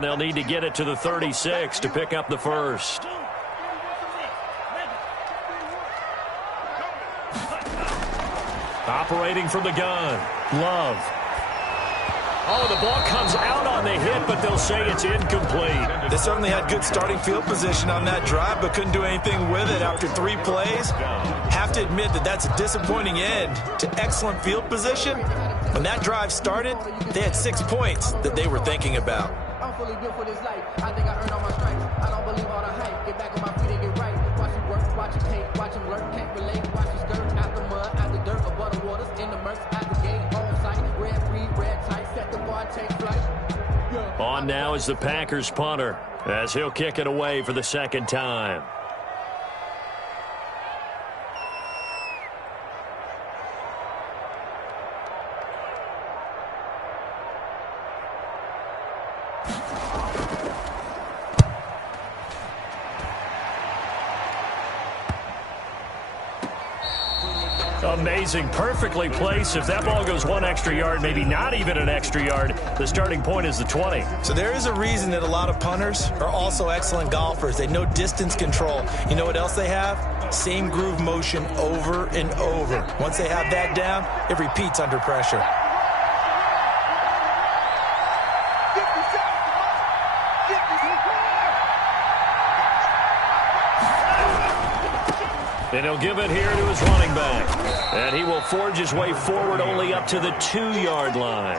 They'll need to get it to the 36 to pick up the first. Operating from the gun, Love. Oh, the ball comes out on the hit, but they'll say it's incomplete. They certainly had good starting field position on that drive, but couldn't do anything with it after 3 plays. Have to admit that that's a disappointing end to excellent field position. When that drive started, they had 6 points that they were thinking about. I'm fully built for this life. I think I earned all my stripes. I don't believe all the hype. Get back on my feet and get right. Watch him work, watch him take, watch him lurk, can't relate. Watch his skirt out the mud, out the dirt, above the waters, in the murks, out the gate, on sight. Red free, red tight, set the bar, take flight. Yeah. On now is the Packers punter, as he'll kick it away for the second time. Amazing, perfectly placed. If that ball goes 1 extra yard, maybe not even an extra yard, the starting point is the 20. So there is a reason that a lot of punters are also excellent golfers. They know distance control. You know what else they have? Same groove motion over and over. Once they have that down, it repeats under pressure. And he'll give it here to his running back. And he will forge his way forward only up to the 2-yard line.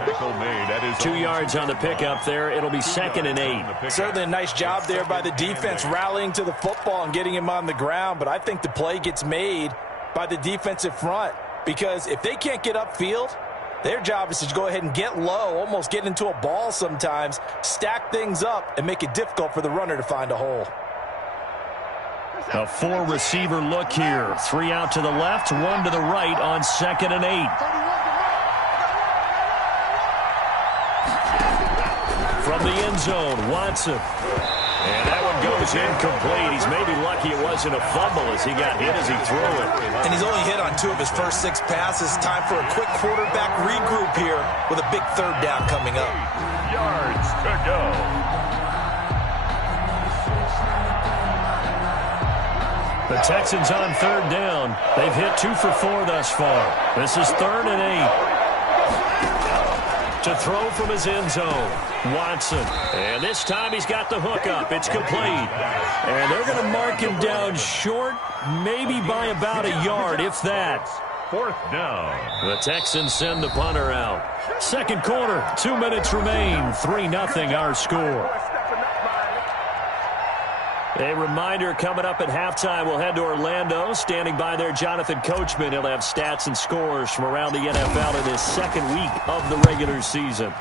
2 yards on the pickup there. It'll be 2nd and 8. Certainly a nice job there by the defense rallying to the football and getting him on the ground. But I think the play gets made by the defensive front. Because if they can't get upfield, their job is to go ahead and get low, almost get into a ball sometimes, stack things up, and make it difficult for the runner to find a hole. A 4-receiver look here. 3 out to the left, 1 to the right on 2nd and 8. From the end zone, Watson. And that one goes incomplete. He's maybe lucky it wasn't a fumble as he got hit as he threw it. And he's only hit on 2 of his first 6 passes. Time for a quick quarterback regroup here with a big 3rd down coming up. Yards to go. The Texans on 3rd down. They've hit 2 for 4 thus far. This is 3rd and 8. To throw from his end zone, Watson. And this time he's got the hook up. It's complete. And they're going to mark him down short, maybe by about a yard, if that. 4th down. The Texans send the punter out. Second quarter, 2 minutes remain. 3-0 our score. A reminder coming up at halftime, we'll head to Orlando. Standing by there, Jonathan Coachman. He'll have stats and scores from around the NFL in his 2nd week of the regular season.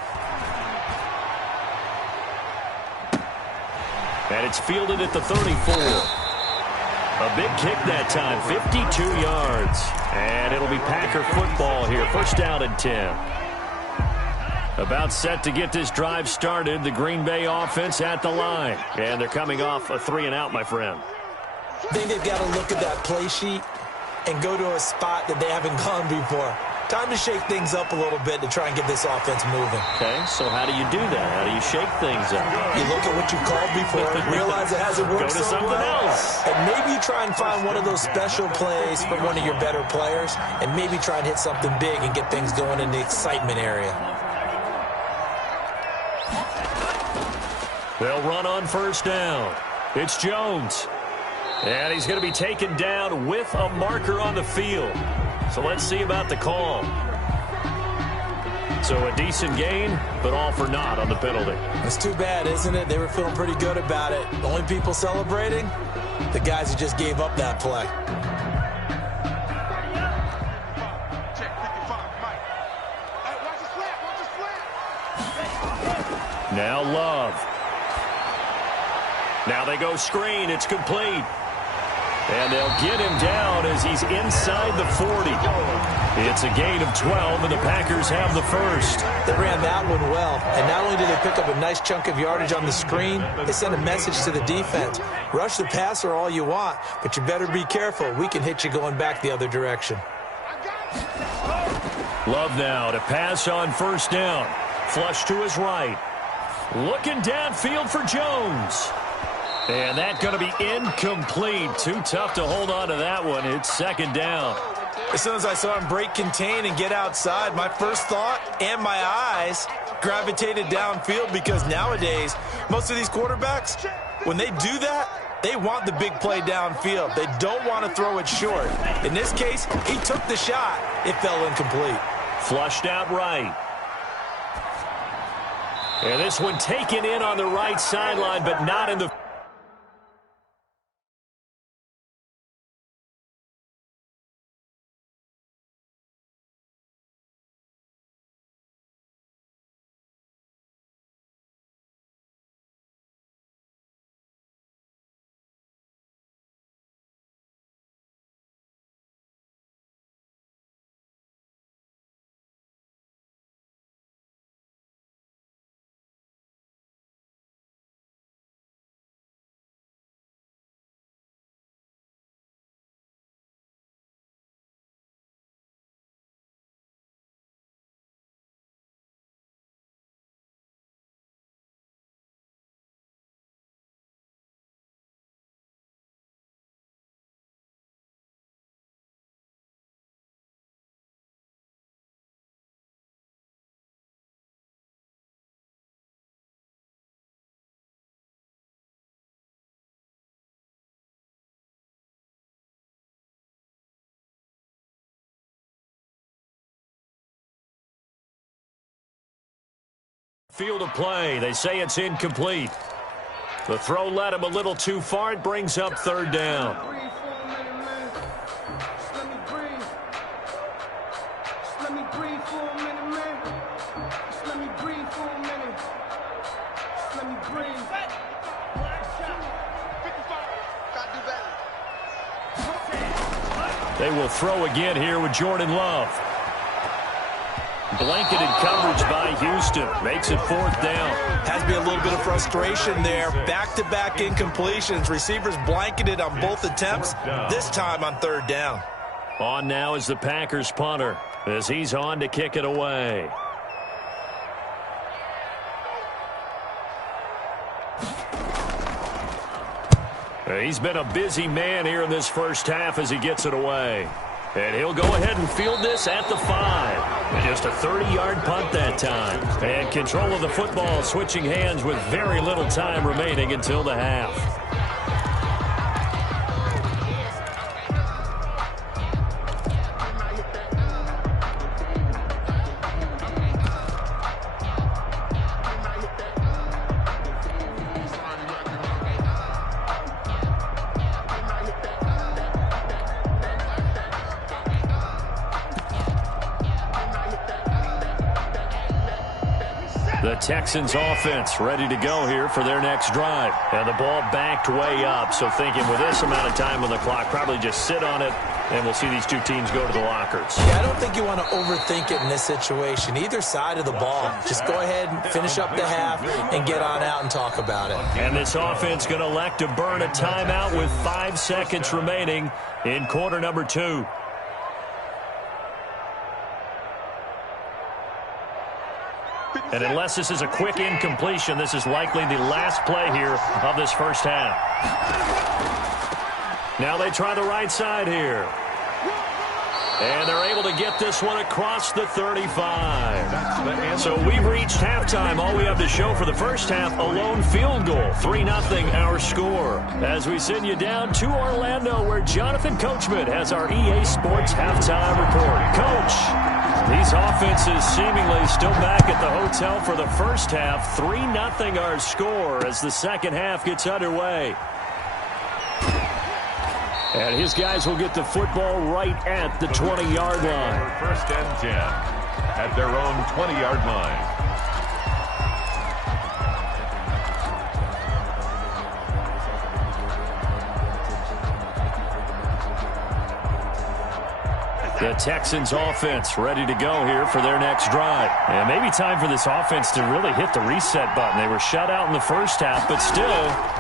And it's fielded at the 34. A big kick that time, 52 yards. And it'll be Packer football here. 1st down and 10. About set to get this drive started, the Green Bay offense at the line. And they're coming off a 3-and-out, my friend. I think they've got to look at that play sheet and go to a spot that they haven't gone before. Time to shake things up a little bit to try and get this offense moving. Okay, so how do you do that? How do you shake things up? You look at what you called before, realize it hasn't worked Go to so something well, else. and maybe you try and find one of those special plays from one of your better players, and maybe try and hit something big and get things going in the excitement area. They'll run on 1st down. It's Jones. And he's going to be taken down with a marker on the field. So let's see about the call. So a decent gain, but all for naught on the penalty. That's too bad, isn't it? They were feeling pretty good about it. The only people celebrating, the guys who just gave up that play. Now Love. Now they go screen. It's complete. And they'll get him down as he's inside the 40. It's a gain of 12, and the Packers have the first. They ran that one well, and not only did they pick up a nice chunk of yardage on the screen, they sent a message to the defense. Rush the passer all you want, but you better be careful. We can hit you going back the other direction. Love now to pass on 1st down. Flush to his right. Looking downfield for Jones. And that's going to be incomplete. Too tough to hold on to that one. It's second down. As soon as I saw him break contain and get outside, my first thought and my eyes gravitated downfield, because nowadays, most of these quarterbacks, when they do that, they want the big play downfield. They don't want to throw it short. In this case, he took the shot. It fell incomplete. Flushed out right. And this one taken in on the right sideline, but not in the... Field of play. They say it's incomplete. The throw led him a little too far. It brings up third down. They will throw again here with Jordan Love. Blanketed coverage by Houston. Makes it fourth down. Has to be a little bit of frustration there. Back-to-back incompletions. Receivers blanketed on both attempts, this time on third down. On now is the Packers punter as he's on to kick it away. He's been a busy man here in this first half as he gets it away. And he'll go ahead and field this at the 5. Just a 30-yard punt that time. And control of the football switching hands with very little time remaining until the half. The Texans offense ready to go here for their next drive. And the ball backed way up. So thinking with this amount of time on the clock, probably just sit on it, and we'll see these two teams go to the lockers. Yeah, I don't think you want to overthink it in this situation. Either side of the ball. Just go ahead and finish up the half and get on out and talk about it. And this offense going to elect to burn a timeout with 5 seconds remaining in quarter number 2. And unless this is a quick incompletion, this is likely the last play here of this first half. Now they try the right side here. And they're able to get this one across the 35. So we've reached halftime. All we have to show for the first half, a lone field goal. 3-0 our score. As we send you down to Orlando, where Jonathan Coachman has our EA Sports halftime report. Coach, these offenses seemingly still back at the hotel for the first half. 3-0 our score as the second half gets underway. And his guys will get the football right at the 20-yard line. First and 10 at their own 20-yard line. The Texans offense ready to go here for their next drive. And maybe time for this offense to really hit the reset button. They were shut out in the first half, but still,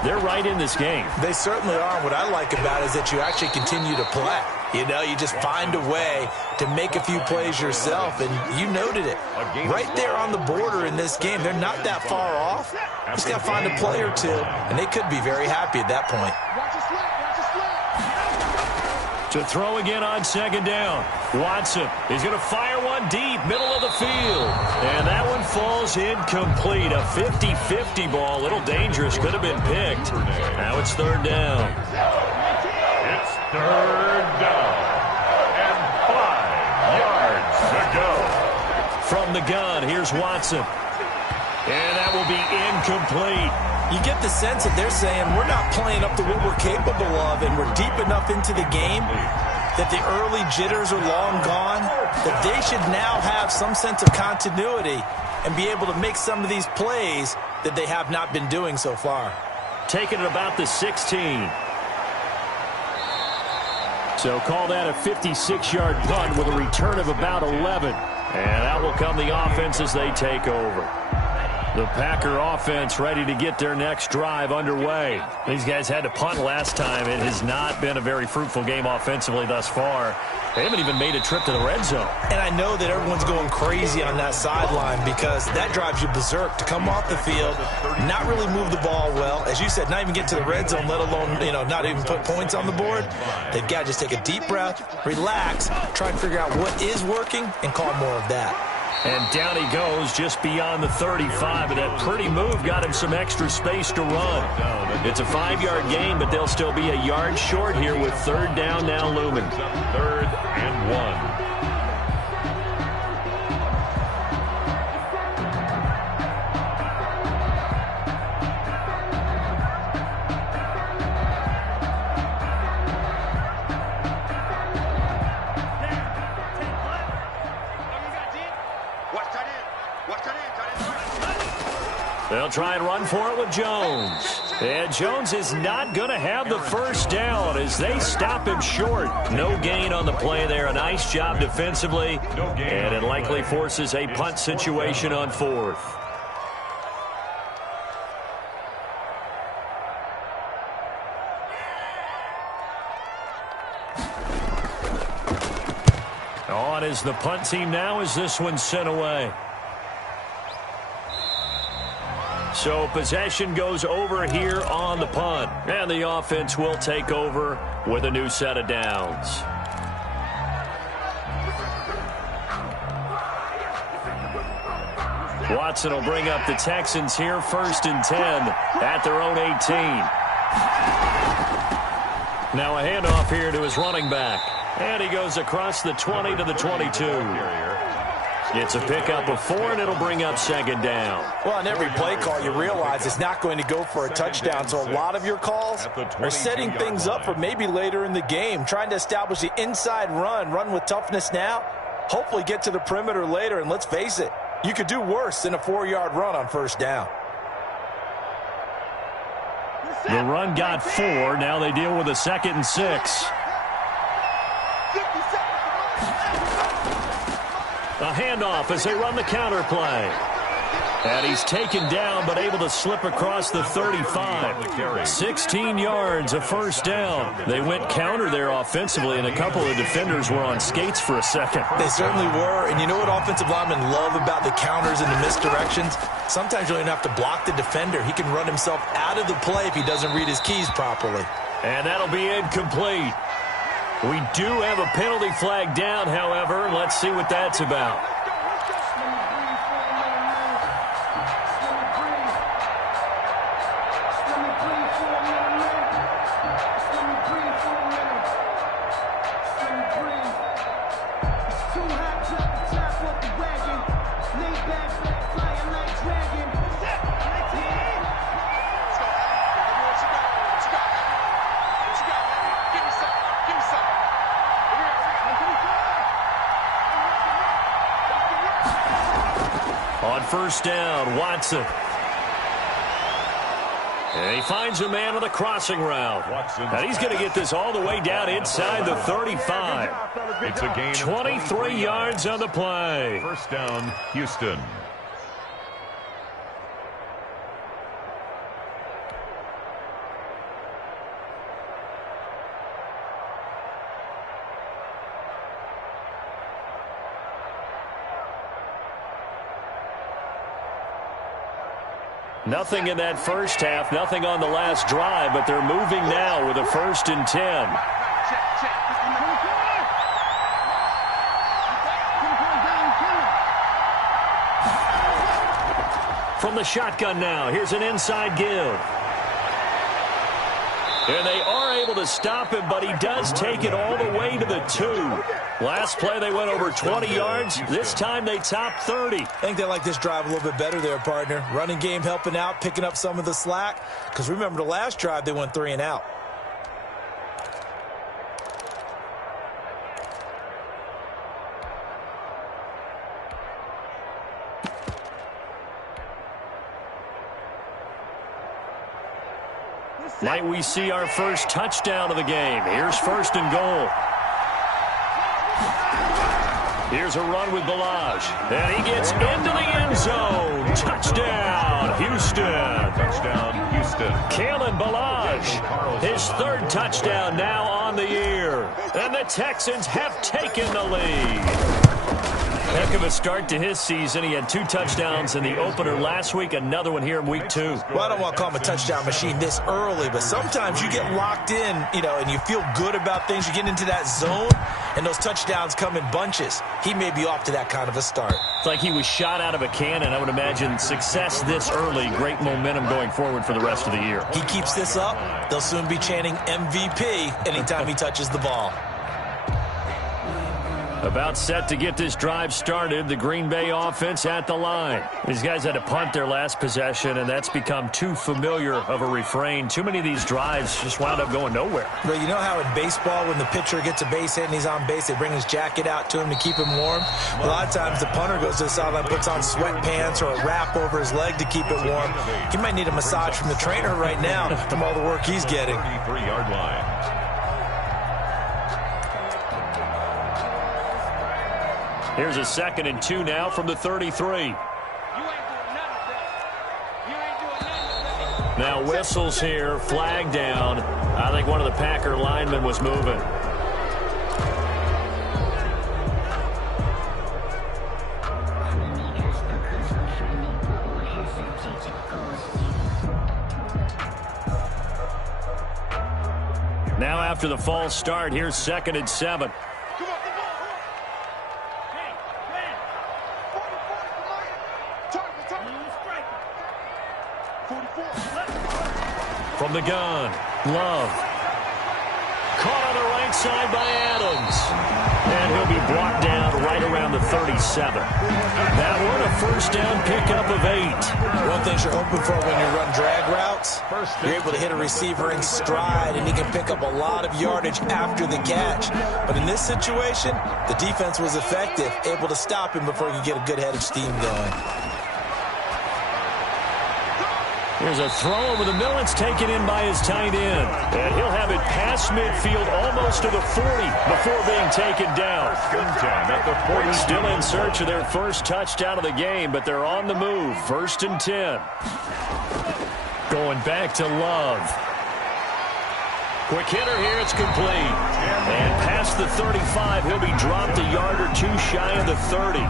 they're right in this game. They certainly are. What I like about it is that you actually continue to play. You know, you just find a way to make a few plays yourself, and you noted it. Right there on the border in this game, they're not that far off. Just got to find a play or two, and they could be very happy at that point. To throw again on second down. Watson is going to fire one deep, middle of the field. And that one falls incomplete. A 50-50 ball, a little dangerous, could have been picked. Now it's third down. It's third down. And 5 yards to go. From the gun, here's Watson. And that will be incomplete. You get the sense that they're saying we're not playing up to what we're capable of, and we're deep enough into the game that the early jitters are long gone, that they should now have some sense of continuity and be able to make some of these plays that they have not been doing so far. Taking it about the 16. So call that a 56-yard punt with a return of about 11. And that will come the offense as they take over. The Packer offense ready to get their next drive underway. These guys had to punt last time. It has not been a very fruitful game offensively thus far. They haven't even made a trip to the red zone. And I know that everyone's going crazy on that sideline because that drives you berserk to come off the field, not really move the ball well. As you said, not even get to the red zone, let alone, not even put points on the board. They've got to just take a deep breath, relax, try and figure out what is working, and call more of that. And down he goes just beyond the 35, and that pretty move got him some extra space to run. It's a 5-yard gain, but they'll still be a yard short here with third down now looming. Third and 1. They'll try and run for it with Jones. And Jones is not going to have the first down as they stop him short. No gain on the play there. A nice job defensively. And it likely forces a punt situation on fourth. On is the punt team now as this one's sent away. So possession goes over here on the punt. And the offense will take over with a new set of downs. Watson will bring up the Texans here first and 10 at their own 18. Now a handoff here to his running back. And he goes across the 20 to the 22. It's a pickup of 4, and it'll bring up second down. Well, on every play call, you realize it's not going to go for a touchdown. So a lot of your calls are setting things up for maybe later in the game, trying to establish the inside run with toughness now, hopefully get to the perimeter later. And let's face it, you could do worse than a 4-yard run on first down. The run got 4. Now they deal with a 2nd and 6. A handoff as they run the counter play. And he's taken down but able to slip across the 35. 16 yards, a first down. They went counter there offensively, and a couple of defenders were on skates for a second. They certainly were. And you know what offensive linemen love about the counters and the misdirections? Sometimes you don't even have to block the defender. He can run himself out of the play if he doesn't read his keys properly. And that'll be incomplete. We do have a penalty flag down, however. Let's see what that's about. On first down, Watson. And he finds a man with a crossing route. And he's going to get this all the way down inside the 35. It's a gain of 23 yards on the play. First down, Houston. Nothing in that first half, nothing on the last drive, but they're moving now with a 1st and 10. From the shotgun now, here's an inside give. And they are able to stop him, but he does take it all the way to the 2. Last play, they went over 20 yards. This time, they topped 30. I think they like this drive a little bit better there, partner. Running game helping out, picking up some of the slack. Because remember, the last drive, they went 3 and out. Might we see our first touchdown of the game? Here's 1st and goal. Here's a run with Balaj. And he gets into the end zone. Touchdown, Houston. Touchdown, Houston. Kalen Balaj, his 3rd touchdown now on the year. And the Texans have taken the lead. Heck of a start to his season. He had 2 touchdowns in the opener last week, another one here in week 2. Well, I don't want to call him a touchdown machine this early, but sometimes you get locked in, and you feel good about things. You get into that zone, and those touchdowns come in bunches. He may be off to that kind of a start. It's like he was shot out of a cannon. I would imagine success this early, great momentum going forward for the rest of the year. He keeps this up, they'll soon be chanting MVP anytime he touches the ball. About set to get this drive started, the Green Bay offense at the line. These guys had to punt their last possession, and that's become too familiar of a refrain. Too many of these drives just wound up going nowhere. But you know how in baseball, when the pitcher gets a base hit and he's on base, they bring his jacket out to him to keep him warm? A lot of times the punter goes to the sideline, puts on sweatpants or a wrap over his leg to keep it warm. He might need a massage from the trainer right now from all the work he's getting. 33-yard line. Here's a 2nd and 2 now from the 33. Now whistles here, flag down. I think one of the Packer linemen was moving. Now after the false start, here's 2nd and 7. From the gun, Love. Caught on the right side by Adams. And he'll be brought down right around the 37. That one, a 1st down pickup of 8. One thing you're hoping for when you run drag routes, you're able to hit a receiver in stride, and he can pick up a lot of yardage after the catch. But in this situation, the defense was effective, able to stop him before he could get a good head of steam going. Here's a throw over the middle. It's taken in by his tight end. And he'll have it past midfield almost to the 40 before being taken down. At the 40. Still in search of their first touchdown of the game, but they're on the move. 1st and 10. Going back to Love. Quick hitter here, it's complete. And past the 35, he'll be dropped a yard or 2 shy of the 30.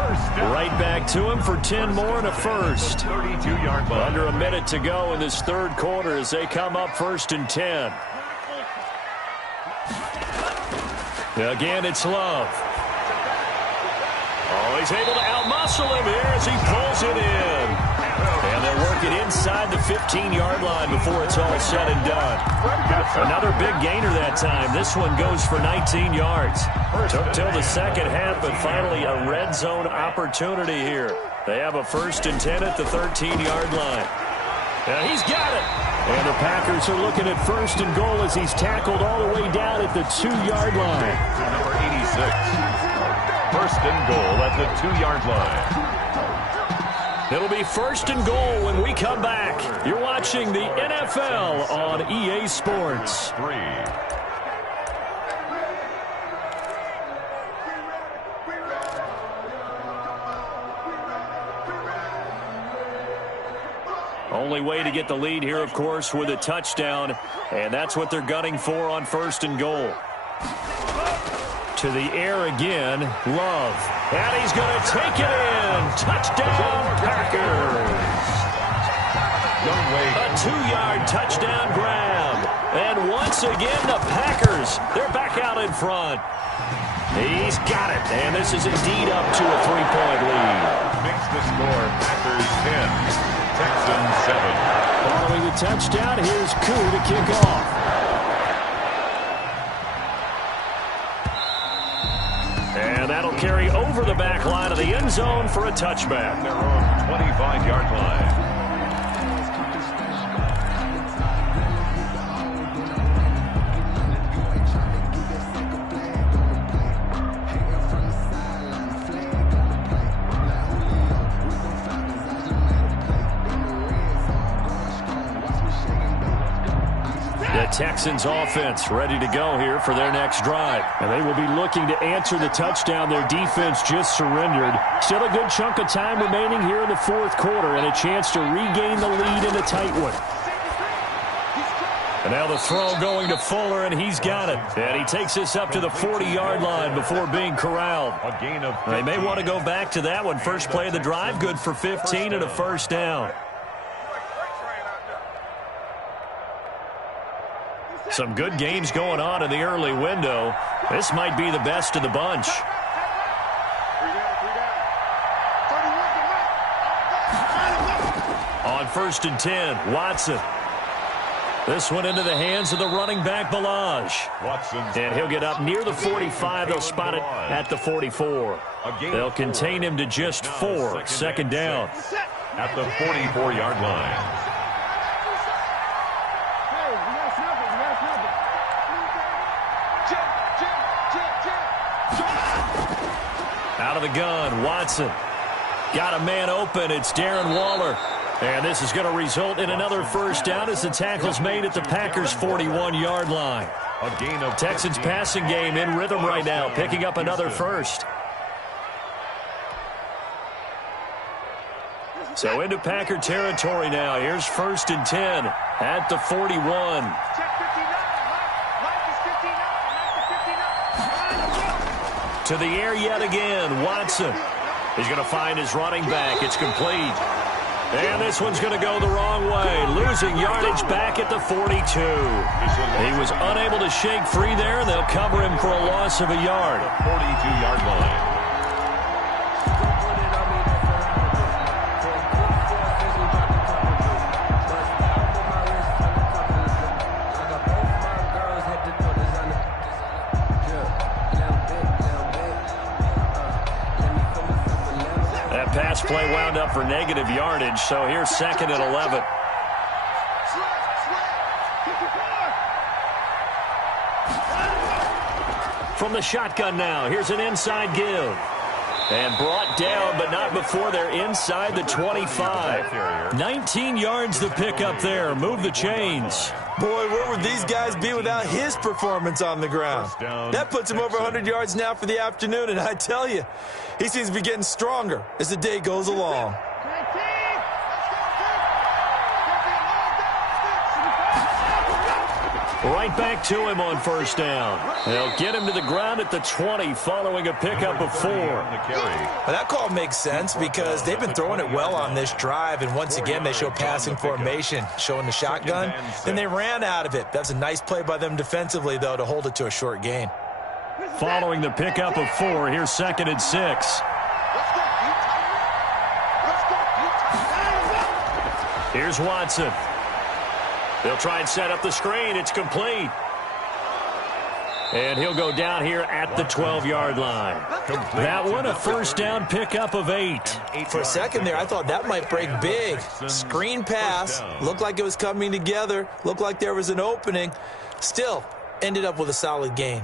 Right back to him for 10 more and a 1st. 32-yard line. Under a minute to go in this 3rd quarter as they come up 1st and 10. Again, it's Love. Oh, he's able to outmuscle him here as he pulls it in. And they'll work it inside the 15-yard line before it's all said and done. Another big gainer that time. This one goes for 19 yards. Took till the 2nd half, but finally a red zone opportunity here. They have a 1st and 10 at the 13-yard line. And he's got it. And the Packers are looking at 1st and goal as he's tackled all the way down at the 2-yard line. Number 86. 1st and goal at the 2-yard line. It'll be 1st and goal when we come back. You're watching the NFL on EA Sports. 3. Only way to get the lead here, of course, with a touchdown. And that's what they're gunning for on 1st and goal. To the air again, Love. And he's going to take it in. Touchdown, Packers. A 2-yard touchdown grab. And once again, the Packers, they're back out in front. He's got it, and this is indeed up to a 3-point lead. Makes the score Packers 10, Texans 7. Following the touchdown, here's Koo to kick off. And that'll carry over the back line of the end zone for a touchback. Their own 25-yard line. The Texans offense ready to go here for their next drive. And they will be looking to answer the touchdown their defense just surrendered. Still a good chunk of time remaining here in the fourth quarter and a chance to regain the lead in a tight one. And now the throw going to Fuller, and he's got it. And he takes this up to the 40-yard line before being corralled. A gain of 15. They may want to go back to that one. First play of the drive, good for 15 and a first down. Some good games going on in the early window. This might be the best of the bunch. On 1st and 10, Watson. This one into the hands of the running back, Balaj. And he'll get up near the 45. They'll spot it at the 44. They'll contain him to just 4. Second down. At the 44-yard line. Out of the gun, Watson. Got a man open. It's Darren Waller. And this is going to result in another first down as the tackle's made at the Packers' 41-yard line. A gain of Texans passing game in rhythm right now, picking up another first. So into Packer territory now. Here's 1st and 10 at the 41. To the air yet again, Watson. He's going to find his running back. It's complete. And this one's going to go the wrong way. Losing yardage back at the 42. He was unable to shake free there, and they'll cover him for a loss of a yard. 42-yard line. Pass play wound up for negative yardage, so here's 2nd and 11. From the shotgun now, here's an inside give. And brought down, but not before they're inside the 25. 19 yards to pick up there. Move the chains. Boy, where would these guys be without his performance on the ground? That puts him over 100 yards now for the afternoon, and I tell you, he seems to be getting stronger as the day goes along. Right back to him on first down. They'll get him to the ground at the 20 following a pickup of 4. Well, that call makes sense because they've been throwing it well on this drive, and once again they show passing formation, showing the shotgun. Then they ran out of it. That's a nice play by them defensively, though, to hold it to a short gain. Following the pickup of 4, here's 2nd and 6. Here's Watson. They'll try and set up the screen. It's complete. And he'll go down here at the 12-yard line. That one, a first down pickup of 8. For a second there, I thought that might break big. Screen pass. Looked like it was coming together. Looked like there was an opening. Still, ended up with a solid gain.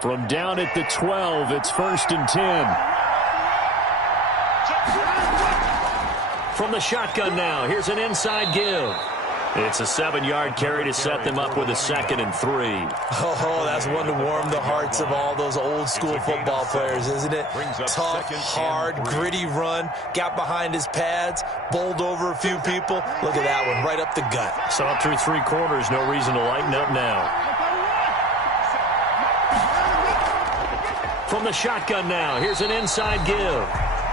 From down at the 12, it's 1st and 10. From the shotgun now, here's an inside give. It's a 7-yard carry to set them up with a 2nd and 3. Oh, that's one to warm the hearts of all those old-school football players, isn't it? Tough, hard, gritty run, got behind his pads, bowled over a few people. Look at that one, right up the gut. So up through 3 quarters, no reason to lighten up now. From the shotgun now, here's an inside give.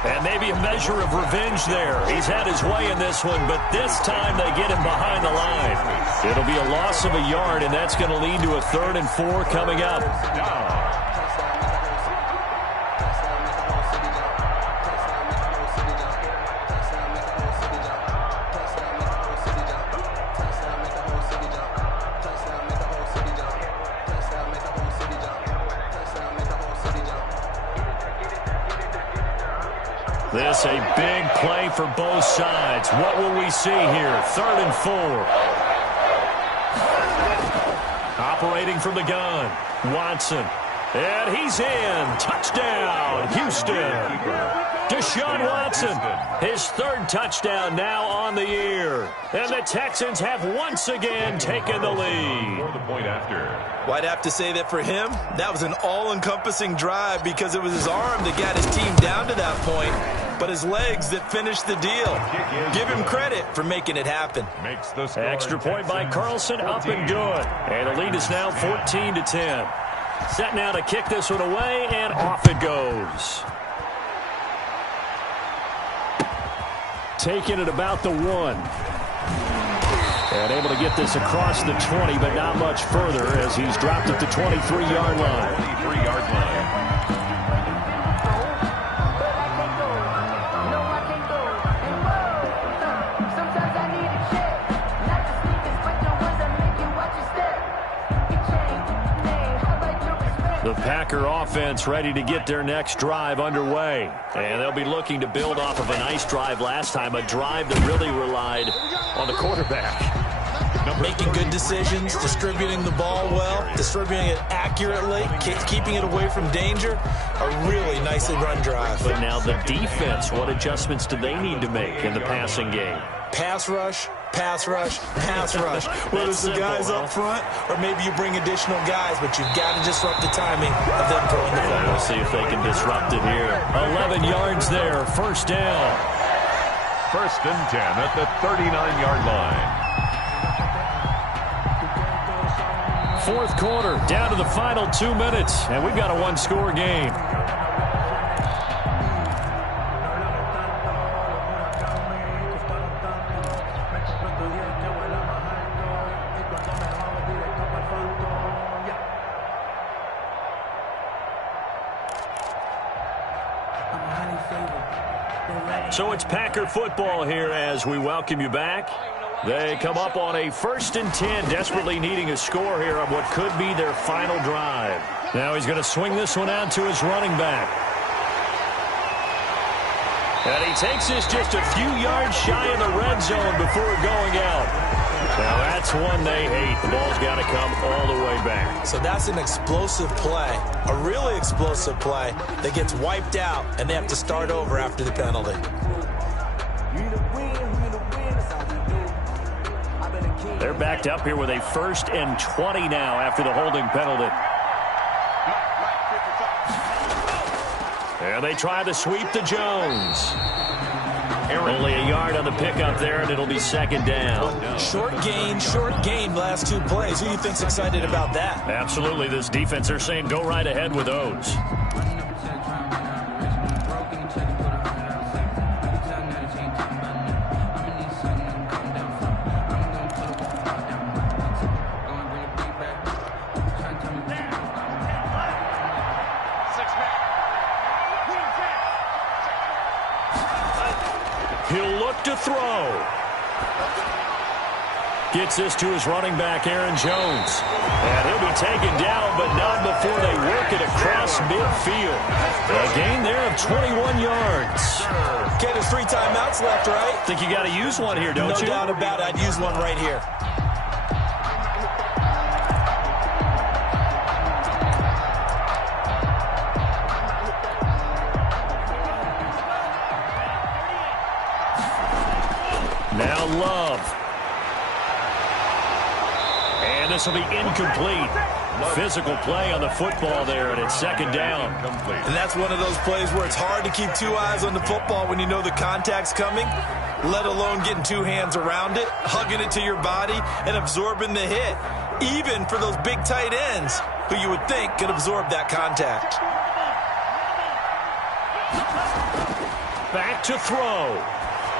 And maybe a measure of revenge there. He's had his way in this one, but this time they get him behind the line. It'll be a loss of a yard, and that's going to lead to a 3rd and 4 coming up. This a big play for both sides. What will we see here? 3rd and 4. Operating from the gun. Watson. And he's in. Touchdown, Houston. Deshaun Watson, his 3rd touchdown now on the year. And the Texans have once again taken the lead. For the point after. Well, I'd have to say that for him, that was an all-encompassing drive because it was his arm that got his team down to that point, but his legs that finished the deal. Give him credit for making it happen. Extra point by Carlson, up and good. And the lead is now 14-10. Set now to kick this one away, and off it goes. Taking it about the 1. And able to get this across the 20, but not much further as he's dropped at the 23-yard line. 23-yard line. The Packer offense ready to get their next drive underway. And they'll be looking to build off of a nice drive last time, a drive that really relied on the quarterback. Making good decisions, distributing the ball well, distributing it accurately, keeping it away from danger. A really nicely run drive. But now the defense, what adjustments do they need to make in the passing game? Pass rush, pass rush, pass rush. Whether it's the guys up front or maybe you bring additional guys, but you've got to disrupt the timing of them throwing the ball. We'll see if they can disrupt it here. 11 yards there, 1st down. 1st and 10 at the 39-yard line. 4th quarter, down to the final 2 minutes, and we've got a 1-score game. So it's Packer football here as we welcome you back. They come up on a 1st and 10, desperately needing a score here on what could be their final drive. Now he's going to swing this one out to his running back. And he takes this just a few yards shy of the red zone before going out. Now that's one they hate. The ball's got to come all the way back. So that's an explosive play, a really explosive play that gets wiped out, and they have to start over after the penalty. They're backed up here with a 1st and 20 now after the holding penalty. And they try to sweep to Jones. Only a yard on the pickup there, and it'll be 2nd down. Short gain last 2 plays. Who do you think's excited about that? Absolutely. This defense, they're saying go right ahead with those. He'll look to throw. Gets this to his running back, Aaron Jones. And he'll be taken down, but not before they work it across midfield. A gain there of 21 yards. Okay, there's 3 timeouts left, right? Think you got to use one here, don't you? No doubt about it. I'd use one right here. Now Love. And this will be incomplete. Physical play on the football there, and it's 2nd down. And that's one of those plays where it's hard to keep 2 eyes on the football when you know the contact's coming, let alone getting 2 hands around it, hugging it to your body, and absorbing the hit, even for those big tight ends who you would think could absorb that contact. Back to throw.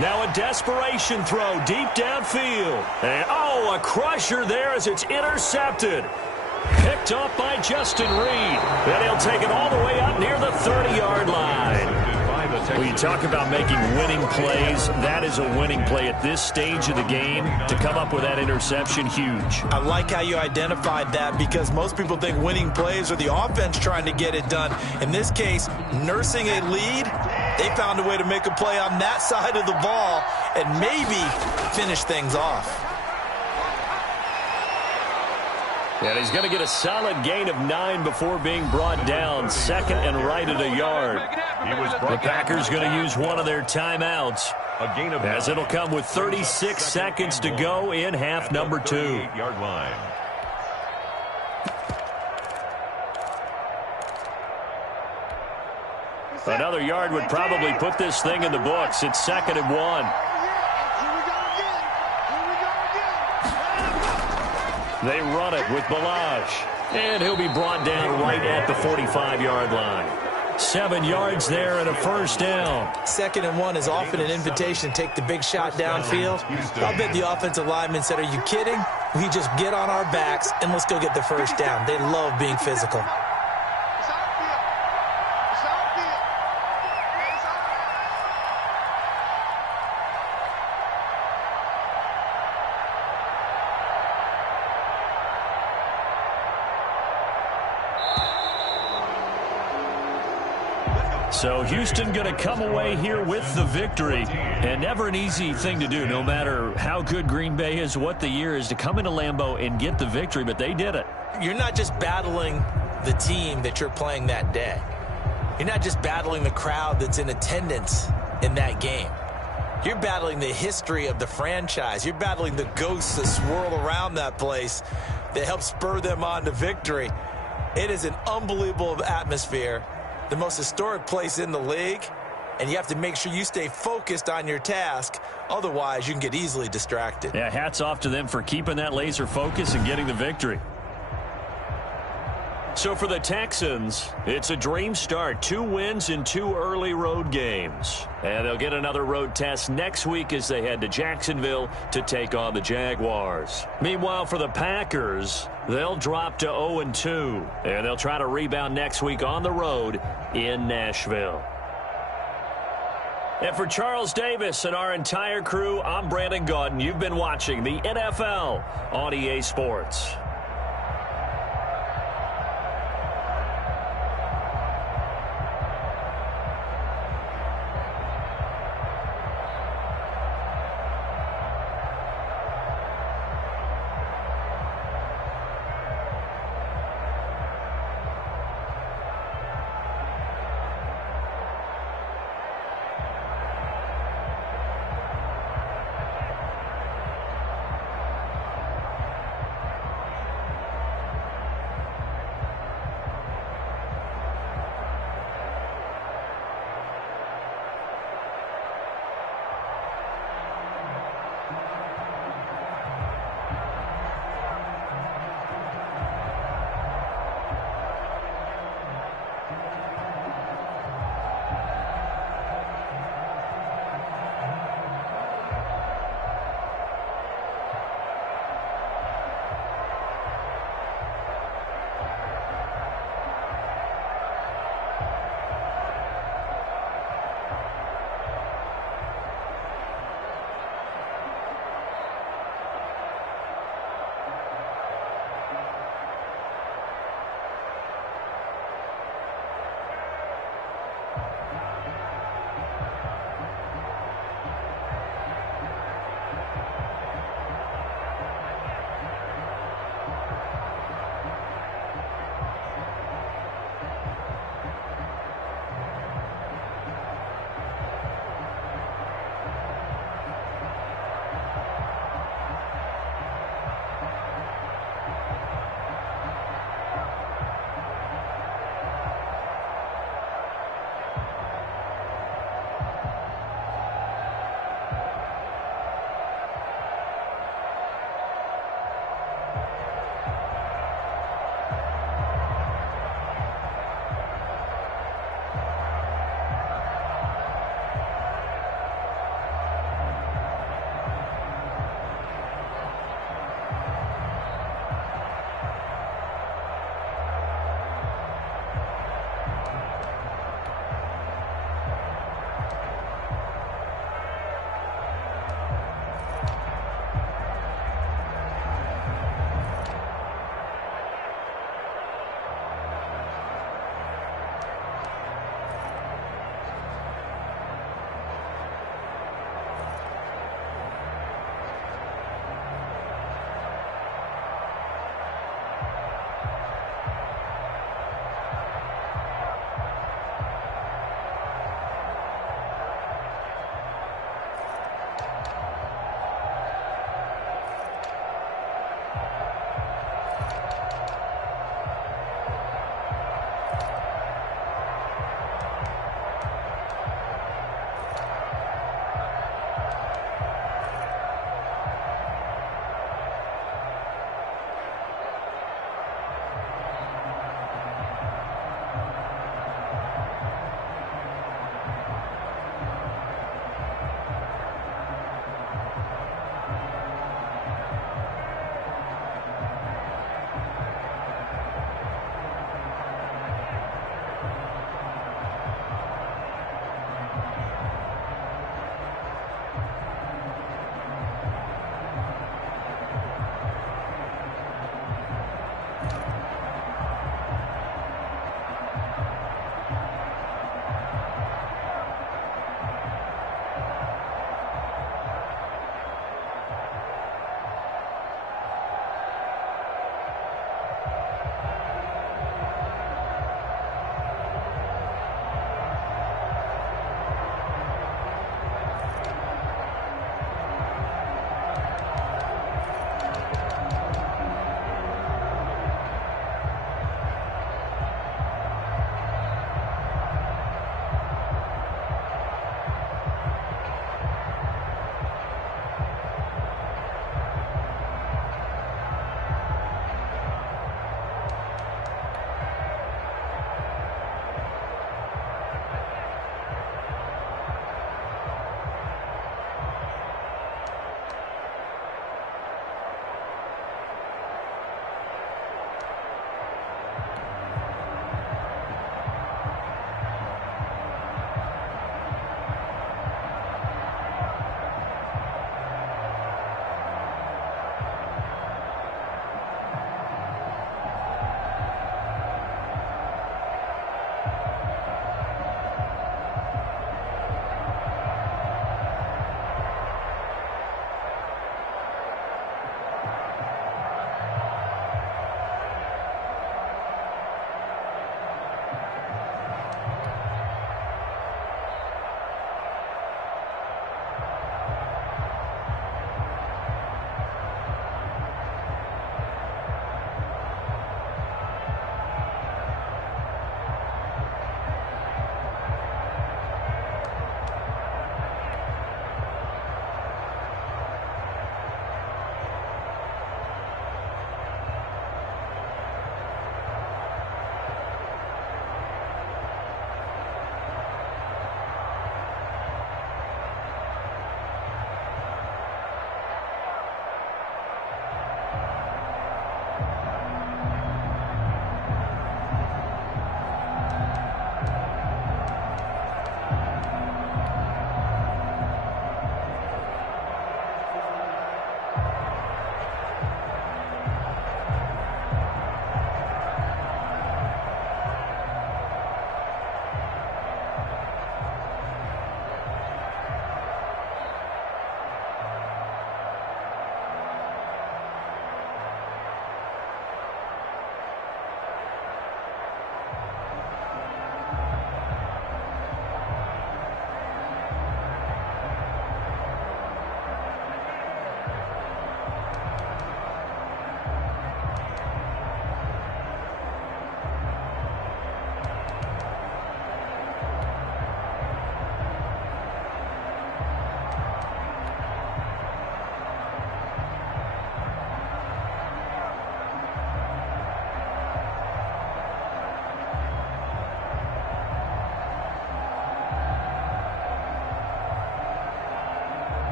Now a desperation throw deep downfield. And, oh, a crusher there as it's intercepted. Picked up by Justin Reed. And he'll take it all the way up near the 30-yard line. When you talk about making winning plays, that is a winning play at this stage of the game. To come up with that interception, huge. I like how you identified that because most people think winning plays are the offense trying to get it done. In this case, nursing a lead, they found a way to make a play on that side of the ball and maybe finish things off. And he's going to get a solid gain of 9 before being brought down. Second and right at a yard. The Packers going to use one of their timeouts, as it'll come with 36 seconds to go in half number 2. Yard line. Another yard would probably put this thing in the books. It's 2nd and 1. They run it with Balazs. And he'll be brought down right at the 45-yard line. 7 yards there and a first down. 2nd and 1 is often an invitation to take the big shot downfield. I'll bet the offensive lineman said, are you kidding? We just get on our backs and let's go get the first down. They love being physical. So Houston going to come away here with the victory. And never an easy thing to do, no matter how good Green Bay is, what the year is, to come into Lambeau and get the victory, but they did it. You're not just battling the team that you're playing that day. You're not just battling the crowd that's in attendance in that game. You're battling the history of the franchise. You're battling the ghosts that swirl around that place that help spur them on to victory. It is an unbelievable atmosphere. The most historic place in the league, and you have to make sure you stay focused on your task. Otherwise, you can get easily distracted. Yeah, hats off to them for keeping that laser focus and getting the victory. So for the Texans, it's a dream start. 2 wins in 2 early road games. And they'll get another road test next week as they head to Jacksonville to take on the Jaguars. Meanwhile, for the Packers, they'll drop to 0-2. And they'll try to rebound next week on the road in Nashville. And for Charles Davis and our entire crew, I'm Brandon Gaudin. You've been watching the NFL on EA Sports.